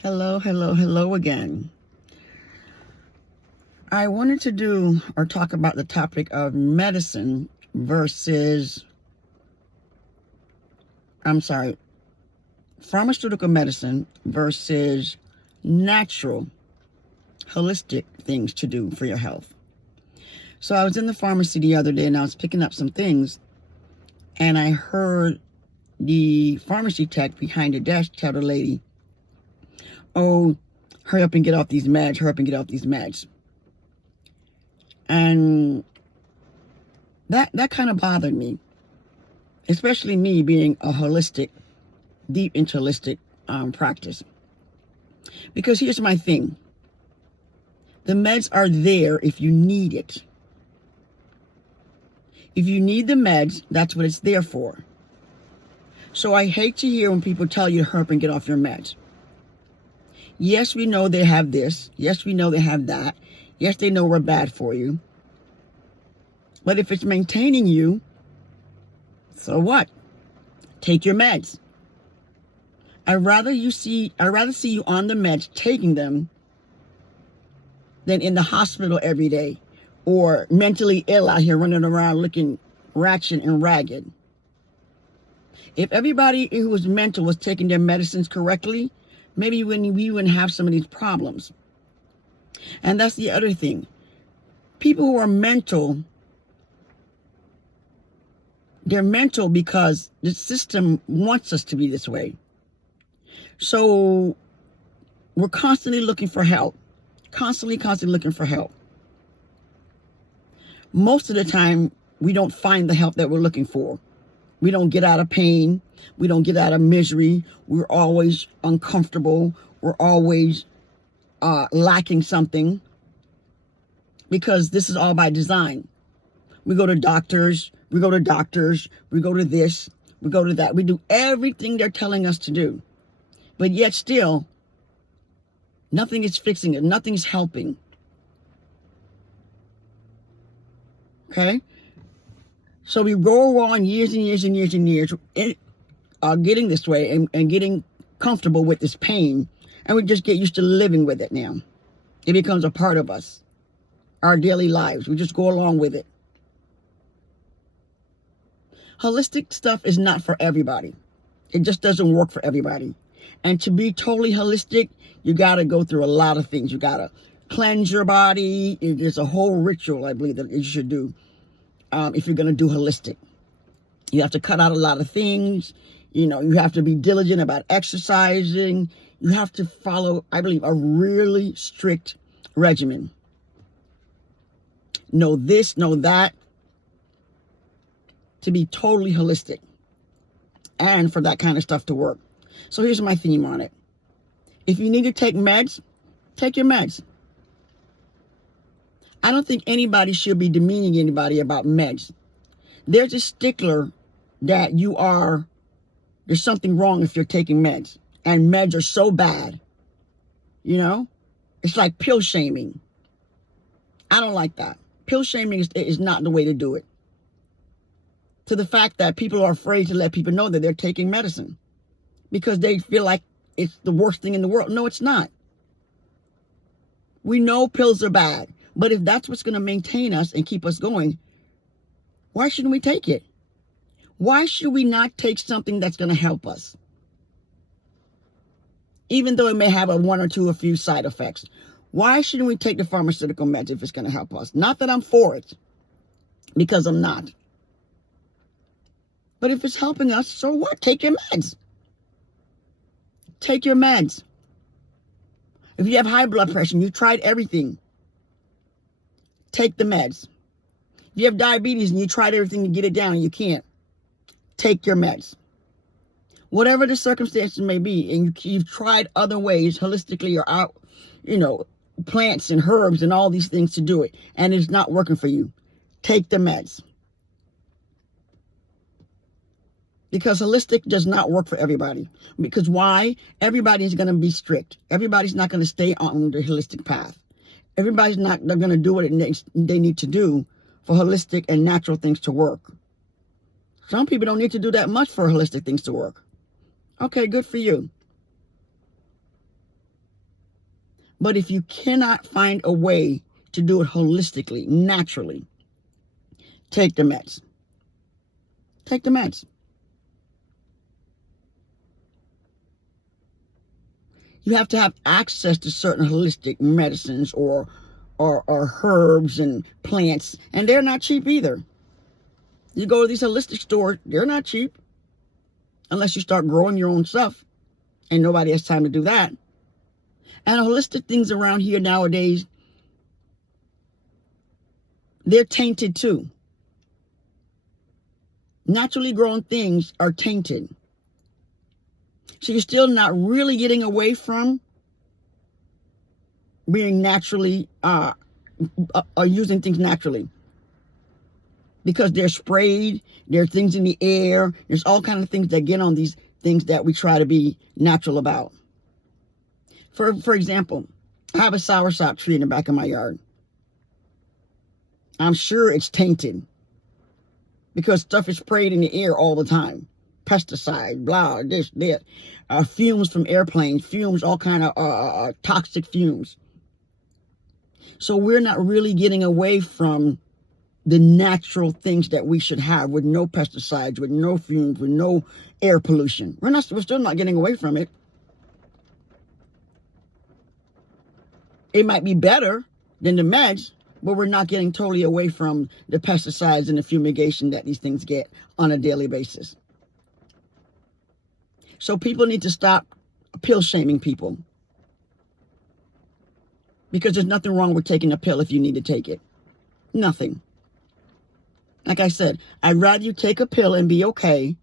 Hello, hello, hello again. I wanted to do or talk about the topic of medicine versus, pharmaceutical medicine versus natural, holistic things to do for your health. So I was in the pharmacy the other day and I was picking up some things, and I heard the pharmacy tech behind the desk tell the lady, "Oh, hurry up and get off these meds, hurry up and get off these meds." And that kind of bothered me, especially me being a holistic, deep into holistic practice. Because here's my thing. The meds are there if you need it. If you need the meds, that's what it's there for. So I hate to hear when people tell you to hurry up and get off your meds. Yes, we know they have this. Yes, we know they have that. Yes, they know we're bad for you. But if it's maintaining you, so what? Take your meds. I'd rather see you on the meds taking them than in the hospital every day or mentally ill out here running around looking ratchet and ragged. If everybody who was mental was taking their medicines correctly, maybe we wouldn't have some of these problems. And that's the other thing. People who are mental, they're mental because the system wants us to be this way. So we're constantly looking for help. Constantly looking for help. Most of the time, we don't find the help that we're looking for. We don't get out of pain. We don't get out of misery. We're always uncomfortable. We're always lacking something, because this is all by design. We go to doctors. We go to this. We go to that. We do everything they're telling us to do. But yet still, nothing is fixing it. Nothing is helping. Okay? So we go on years and years and years and years getting this way and getting comfortable with this pain. And we just get used to living with it now. It becomes a part of us. Our daily lives. We just go along with it. Holistic stuff is not for everybody. It just doesn't work for everybody. And to be totally holistic, you got to go through a lot of things. You got to cleanse your body. There's a whole ritual, I believe, that you should do if you're going to do holistic. You have to cut out a lot of things. You have to be diligent about exercising. You have to follow, I believe, a really strict regimen. Know this, know that, to be totally holistic and for that kind of stuff to work. So here's my theme on it. If you need to take meds, take your meds. I don't think anybody should be demeaning anybody about meds. There's a stickler that there's something wrong if you're taking meds. And meds are so bad. It's like pill shaming. I don't like that. Pill shaming is not the way to do it. To the fact that people are afraid to let people know that they're taking medicine because they feel like it's the worst thing in the world. No, it's not. We know pills are bad, but if that's what's going to maintain us and keep us going, why shouldn't we take it? Why should we not take something that's going to help us? Even though it may have a few side effects. Why shouldn't we take the pharmaceutical meds if it's going to help us? Not that I'm for it, because I'm not. But if it's helping us, so what? Take your meds. Take your meds. If you have high blood pressure and you've tried everything, take the meds. If you have diabetes and you tried everything to get it down and you can't, take your meds. Whatever the circumstances may be, and you've tried other ways, holistically or out, plants and herbs and all these things to do it, and it's not working for you, take the meds. Because holistic does not work for everybody. Because why? Everybody's going to be strict. Everybody's not going to stay on the holistic path. Everybody's not going to do what they need to do for holistic and natural things to work. Some people don't need to do that much for holistic things to work. Okay, good for you. But if you cannot find a way to do it holistically, naturally, take the meds. Take the meds. You have to have access to certain holistic medicines or herbs and plants, and they're not cheap either. You go to these holistic stores, they're not cheap unless you start growing your own stuff, and nobody has time to do that. And holistic things around here nowadays, they're tainted too. Naturally grown things are tainted. So you're still not really getting away from being naturally, or using things naturally. Because they're sprayed, there are things in the air, there's all kinds of things that get on these things that we try to be natural about. For example, I have a soursop tree in the back of my yard. I'm sure it's tainted because stuff is sprayed in the air all the time. Pesticide, blah, this, that, fumes from airplanes, fumes, all kind of toxic fumes. So we're not really getting away from the natural things that we should have with no pesticides, with no fumes, with no air pollution. We're still not getting away from it. It might be better than the meds, but we're not getting totally away from the pesticides and the fumigation that these things get on a daily basis. So people need to stop pill shaming people. Because there's nothing wrong with taking a pill if you need to take it. Nothing. Like I said, I'd rather you take a pill and be okay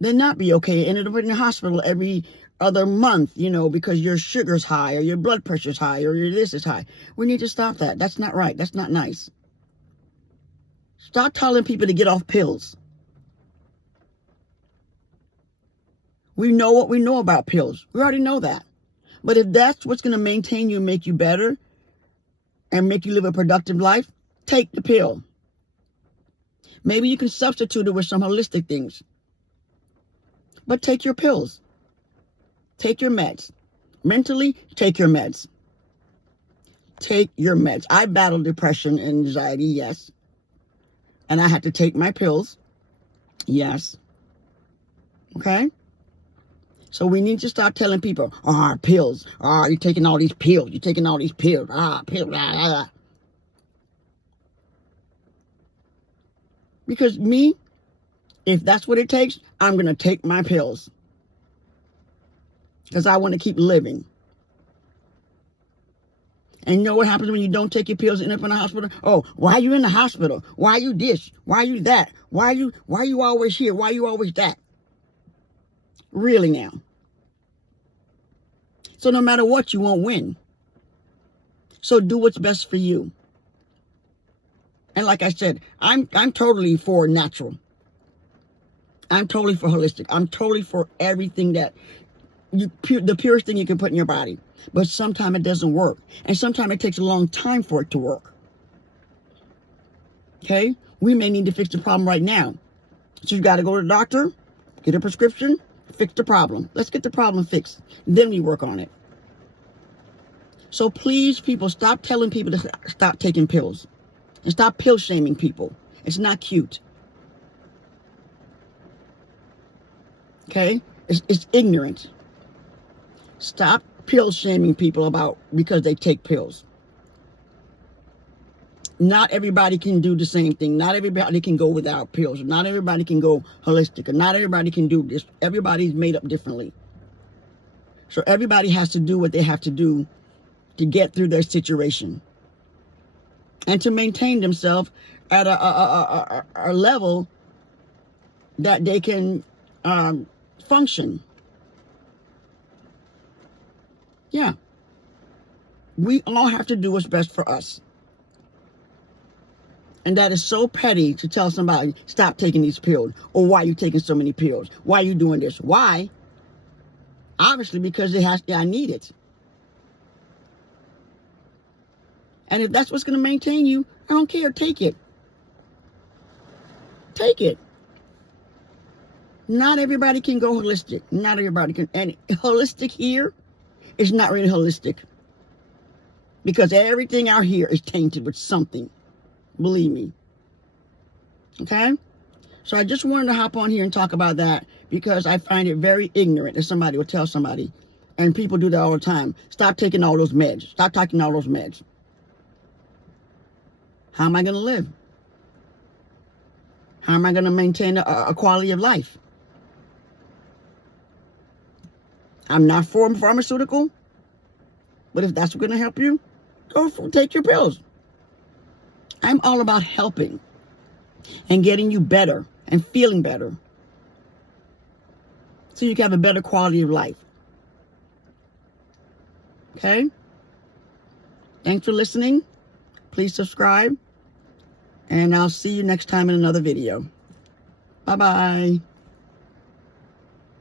than not be okay and end up in the hospital every other month, because your sugar's high or your blood pressure's high or your this is high. We need to stop that. That's not right. That's not nice. Stop telling people to get off pills. We know what we know about pills. We already know that. But if that's what's going to maintain you and make you better and make you live a productive life, take the pill. Maybe you can substitute it with some holistic things. But take your pills. Take your meds. Mentally, take your meds. Take your meds. I battled depression and anxiety, yes. And I had to take my pills, yes. Okay? So we need to start telling people, pills. You're taking all these pills. You're taking all these pills. Pills. Blah, blah, blah. Because me, if that's what it takes, I'm going to take my pills. Because I want to keep living. And you know what happens when you don't take your pills and end up in the hospital? Oh, why are you in the hospital? Why are you this? Why are you that? Why are you always here? Why are you always that? Really now. So no matter what, you won't win. So do what's best for you. And like I said, I'm totally for natural. I'm totally for holistic. I'm totally for everything that the purest thing you can put in your body. But sometimes it doesn't work. And sometimes it takes a long time for it to work. Okay? We may need to fix the problem right now. So you got to go to the doctor, get a prescription, fix the problem. Let's get the problem fixed. Then we work on it. So please, people, stop telling people to stop taking pills. And stop pill shaming people. It's not cute. Okay? It's ignorant. Stop pill shaming people because they take pills. Not everybody can do the same thing. Not everybody can go without pills. Not everybody can go holistic. Or not everybody can do this. Everybody's made up differently. So everybody has to do what they have to do to get through their situation. And to maintain themselves at a level that they can function. Yeah. We all have to do what's best for us. And that is so petty to tell somebody, stop taking these pills. Or why are you taking so many pills? Why are you doing this? Why? Obviously because I need it. And if that's what's going to maintain you, I don't care. Take it. Take it. Not everybody can go holistic. Not everybody can. And holistic here it's not really holistic. Because everything out here is tainted with something. Believe me. Okay? So I just wanted to hop on here and talk about that because I find it very ignorant that somebody will tell somebody, and people do that all the time, stop taking all those meds. Stop taking all those meds. How am I going to live? How am I going to maintain a quality of life? I'm not for pharmaceutical, but if that's what's going to help you, take your pills. I'm all about helping and getting you better and feeling better so you can have a better quality of life. Okay? Thanks for listening. Please subscribe. And I'll see you next time in another video. Bye-bye.